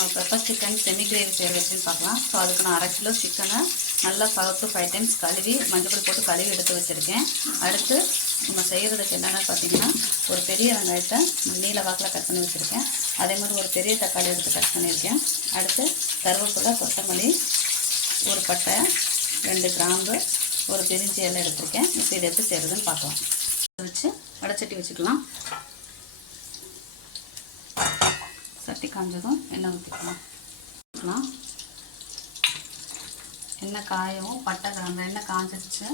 நம்ம pepper chicken semi gravy செய்கிற வச்சுன்னு பார்க்கலாம். ஸோ அதுக்கு நான் 1/2 கிலோ சிக்கனை நல்லா 4 to 5 டைம்ஸ் கழுவி மஞ்சள் போட்டு கழுவி எடுத்து வச்சுருக்கேன். அடுத்து நம்ம செய்கிறதுக்கு என்னென்னு பார்த்தீங்கன்னா, ஒரு பெரிய வெங்காயத்தை நீல வாக்கில் கட் பண்ணி வச்சுருக்கேன். அதே மாதிரி ஒரு பெரிய தக்காளி எடுத்து கட் பண்ணியிருக்கேன். அடுத்து கருவேப்பிலை, கொத்தமல்லி, ஒரு பட்டை, 2 கிராம்பு, ஒரு பிரிஞ்சி எல்லாம் எடுத்துருக்கேன். இப்போ இதை எப்படி செய்கிறதுன்னு பார்க்கலாம். வச்சு வடைச்சட்டி வச்சுக்கலாம். சட்டி காஞ்சதும் எண்ணெய் ஊற்றிக்கலாம். எண்ணெய் காயவும் பட்டை கிராம்பு எண்ணெய் காஞ்சிருச்சு.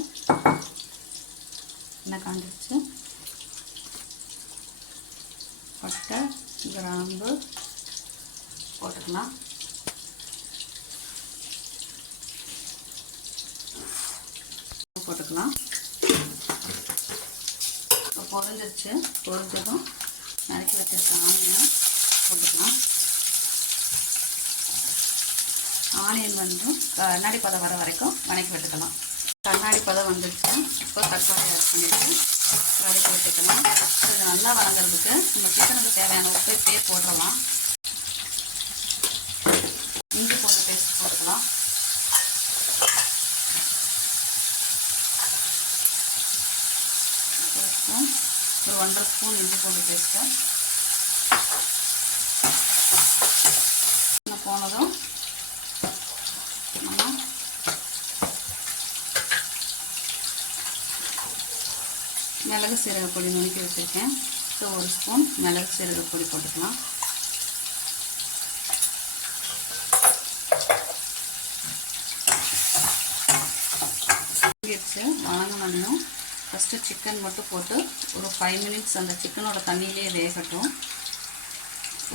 பட்டை கிராம்பு போட்டுக்கலாம். பொரிஞ்சிருச்சு. பொரிஞ்சதும் நறுக்கி வச்சிருக்க ஆனியன் போட்டுக்கலாம். ஆனியன் வந்து கண்ணாடி பதம் வர வரைக்கும் வதக்கி விட்டுக்கலாம். கண்ணாடி பதம் வந்துருச்சு. இப்போ தக்காளி ஆட் பண்ணிவிட்டு வதக்கி விட்டுக்கலாம். இது நல்லா வதங்கிறதுக்கு நம்ம சிக்கனுக்கு தேவையான உப்பு இப்பயே போட்டுடலாம். இஞ்சி பூண்டு பேஸ்ட் போட்டுக்கலாம். ஒரு 1.5 ஸ்பூன் இஞ்சி பூண்டு பேஸ்ட்டு போனதும் நம்ம மிளகு சீரக பொடி நுணுக்கி வச்சுருக்கேன். ஸோ 1 ஸ்பூன் மிளகு சீரக பொடி போட்டுக்கலாம். வதங்கணும். ஃபஸ்ட்டு சிக்கன் மட்டும் போட்டு ஒரு 5 மினிட்ஸ் அந்த சிக்கனோட தண்ணியிலே வேகட்டும்.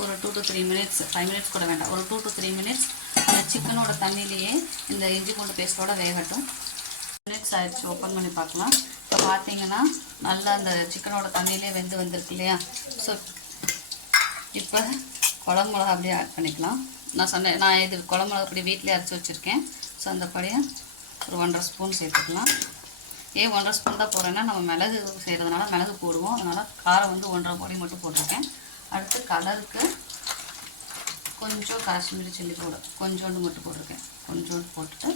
ஒரு 2 to 3 மினிட்ஸ், 5 மினிட்ஸ் கூட வேண்டாம், ஒரு 2 to 3 மினிட்ஸ் அந்த சிக்கனோட தண்ணியிலேயே இந்த இஞ்சி பூண்டு பேஸ்ட்டோட வேகட்டும். மினிட்ஸ் ஆயிடுச்சு. ஓப்பன் பண்ணி பார்க்கலாம். இப்போ பார்த்தீங்கன்னா நல்லா அந்த சிக்கனோட தண்ணியிலே வெந்து வந்திருக்கு இல்லையா? ஸோ இப்போ குழம்பு மிளகா அப்படியே ஆட் பண்ணிக்கலாம். நான் இது குழம்பு மிளகா பொடி வீட்டிலே அரைச்சி வச்சுருக்கேன். ஸோ அந்த பொடியை ஒரு 1.5 ஸ்பூன் சேர்த்துக்கலாம். ஏன் 1.5 ஸ்பூன் தான் போடுறேன்னா, நம்ம மிளகு செய்கிறதுனால மிளகு போடுவோம். அதனால் காரம் வந்து 1.5 பொடி மட்டும் போட்டிருக்கேன். அடுத்து கலருக்கு கொஞ்சம் காஷ்மீரி சில்லி பவுடர் கொஞ்சோண்டு மட்டும் போட்டிருக்கேன். கொஞ்சோண்டு போட்டுட்டு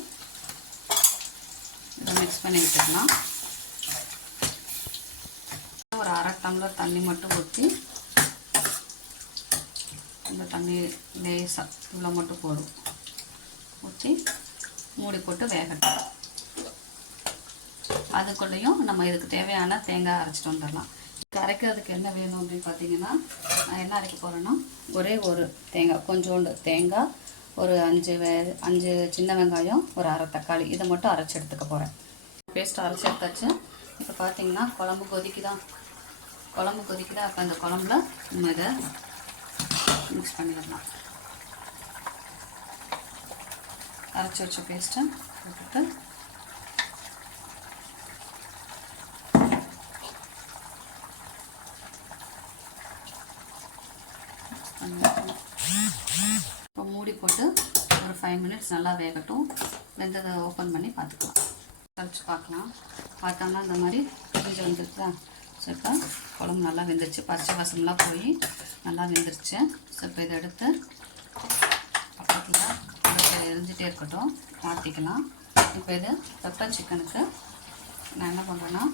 இதை மிக்ஸ் பண்ணி விட்டுக்கலாம். ஒரு 1/2 டம்ளர் தண்ணி மட்டும் ஊற்றி, இந்த தண்ணி லேசாக இவ்வளோ மட்டும் போதும் ஊற்றி மூடி போட்டு வேகட்டும். அதுக்குள்ளேயும் நம்ம இதுக்கு தேவையான தேங்காய் அரைச்சிட்டு வந்துடலாம். அரைக்கிறதுக்கு என்ன வேணும் அப்படின்னு பார்த்தீங்கன்னா, நான் என்ன அரைக்க போகிறேன்னா, ஒரே ஒரு தேங்காய், கொஞ்சோண்டு தேங்காய், ஒரு 5 சின்ன வெங்காயம், ஒரு 1/2 தக்காளி, இதை மட்டும் அரைச்சி எடுத்துக்க போகிறேன். பேஸ்ட் அரைச்சி எடுத்தாச்சு. இப்போ பார்த்தீங்கன்னா குழம்பு கொதிக்குதா? அப்போ அந்த குழம்புல நம்ம இதை மிக்ஸ் பண்ணிடலாம். அரைச்சி வச்ச பேஸ்ட்டை போட்டுட்டு இப்போ மூடி போட்டு ஒரு 5 மினிட்ஸ் நல்லா வேகட்டும். வெந்ததை ஓப்பன் பண்ணி பார்த்துக்கலாம். கழிச்சு பார்க்கலாம். பார்த்தோம்னா இந்த மாதிரி பிரிஞ்சு வந்துருக்குதா? ஸோ இப்போ குழம்பு நல்லா வெந்துருச்சு. பச்சை வாசம்லாம் போய் நல்லா வெந்துருச்சு. ஸோ இப்போ இதை எடுத்து பக்கத்தில் எரிஞ்சிட்டே இருக்கட்டும், மாற்றிக்கலாம். இப்போ இது பெப்பர் சிக்கனுக்கு நான் என்ன பண்ணுறேன்னா,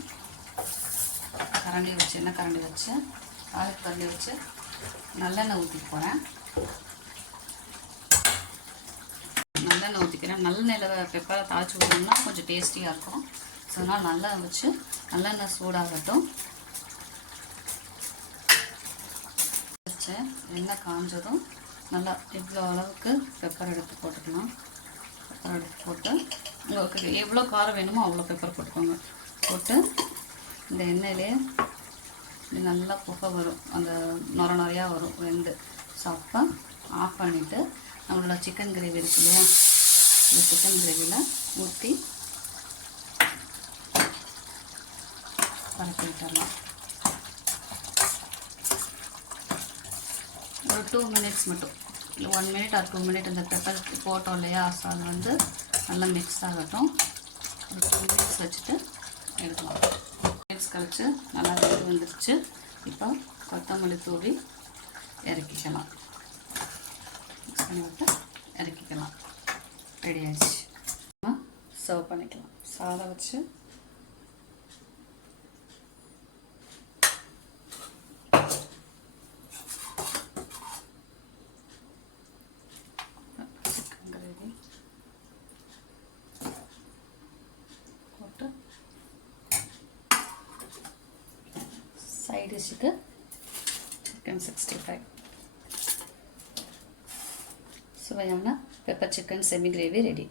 எண்ணெய் கரண்டி வச்சு ஆயில் கரண்டி வச்சு நல்லெண்ணெய் ஊற்றிக்க போகிறேன். நல்லெண்ணெய் ஊற்றிக்கிறேன். நல்லெண்ணெயில் பெப்பரை தாளிச்சு ஊற்றணும்னா கொஞ்சம் டேஸ்டியாக இருக்கும். ஸோ அதனால் நல்லா வச்சு நல்லெண்ணெய் சூடாகட்டும். வச்சு எண்ணெய் காஞ்சதும் நல்லா இவ்வளோ அளவுக்கு பெப்பர் எடுத்து போட்டுக்கலாம். பெப்பர் எடுத்து போட்டு உங்களுக்கு எவ்வளோ காரம் வேணுமோ அவ்வளோ பெப்பர் போட்டுக்கோங்க. போட்டு இந்த எண்ணெயிலே நல்லா புகை வரும், அந்த நுரையா வரும் வெந்து. ஸோ அப்போ ஆஃப் பண்ணிவிட்டு நம்மளோட சிக்கன் கிரேவி இருக்கு இல்லையா, இந்த சிக்கன் கிரேவியில் ஊற்றி பரப்பி விட்டுடலாம். ஒரு 2 மினிட்ஸ் மட்டும், இல்லை 1 மினிட் ஆர் 2 மினிட் இந்த பெப்பர் போட்டோம் இல்லையா? ஸோ அது வந்து நல்லா மிக்ஸ் ஆகட்டும். ஒரு 2 மினிட்ஸ் வச்சுட்டு எடுக்கலாம். மினிட்ஸ் கழிச்சு நல்லா வந்துருச்சு. இப்போ கொத்தமல்லி தூவி இறக்கிக்கலாம். மிக்ஸ் பண்ணி விட்டு இறக்கிக்கலாம். ரெடி ஆயிடுச்சு. சர்வ் பண்ணிக்கலாம். சாதம் வச்சு சிக்கன் கிரேவி போட்டு சைட் டிஷ்ஷுக்கு சிக்கன் 65 சுவையான pepper chicken semi gravy ready.